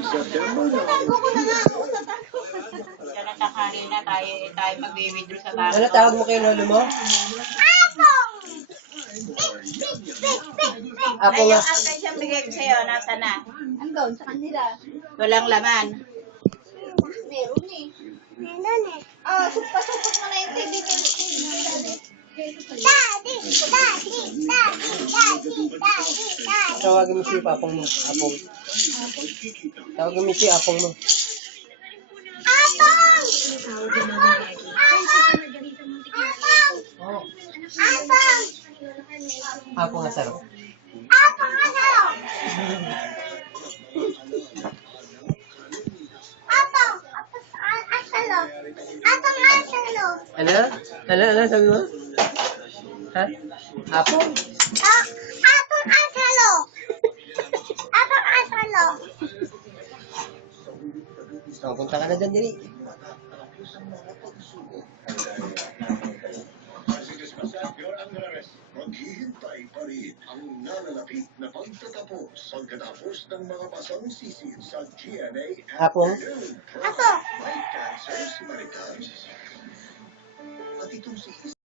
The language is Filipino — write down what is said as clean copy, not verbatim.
Tatago ko na nga. Kaya nakakari na tayo mag-withdraw sa bago. Ano tawag mo kay lolo mo? Apong! Apo Ay, nga. yung apple siyang bigay ko sa'yo, nasa na? Andun sa kanila. Walang laman. Meron eh. Meron eh. Ah, supasupot mo na yung TV niya. Daddy! Daddy! Daddy! Daddy! Daddy! Daddy! Tawagin mo si Papong mo. Apong. Tawagin mo si Apong mo. Apong! Apong! Apong! Oh. Apong! Apong asaro. Apong ano? Apong! Apong asalo. Apong asalo. Ano? Ano sabi mo? Ha? Apong? Ah, apong asalo. Apong asalo. Oh, punta ka na dyan, dili. Maghihintay pa rin ang nananapit na pagtatapos pagkatapos ng mga pasang sisid sa GMA Apong? Apong! May cancer si Maricar. At itong si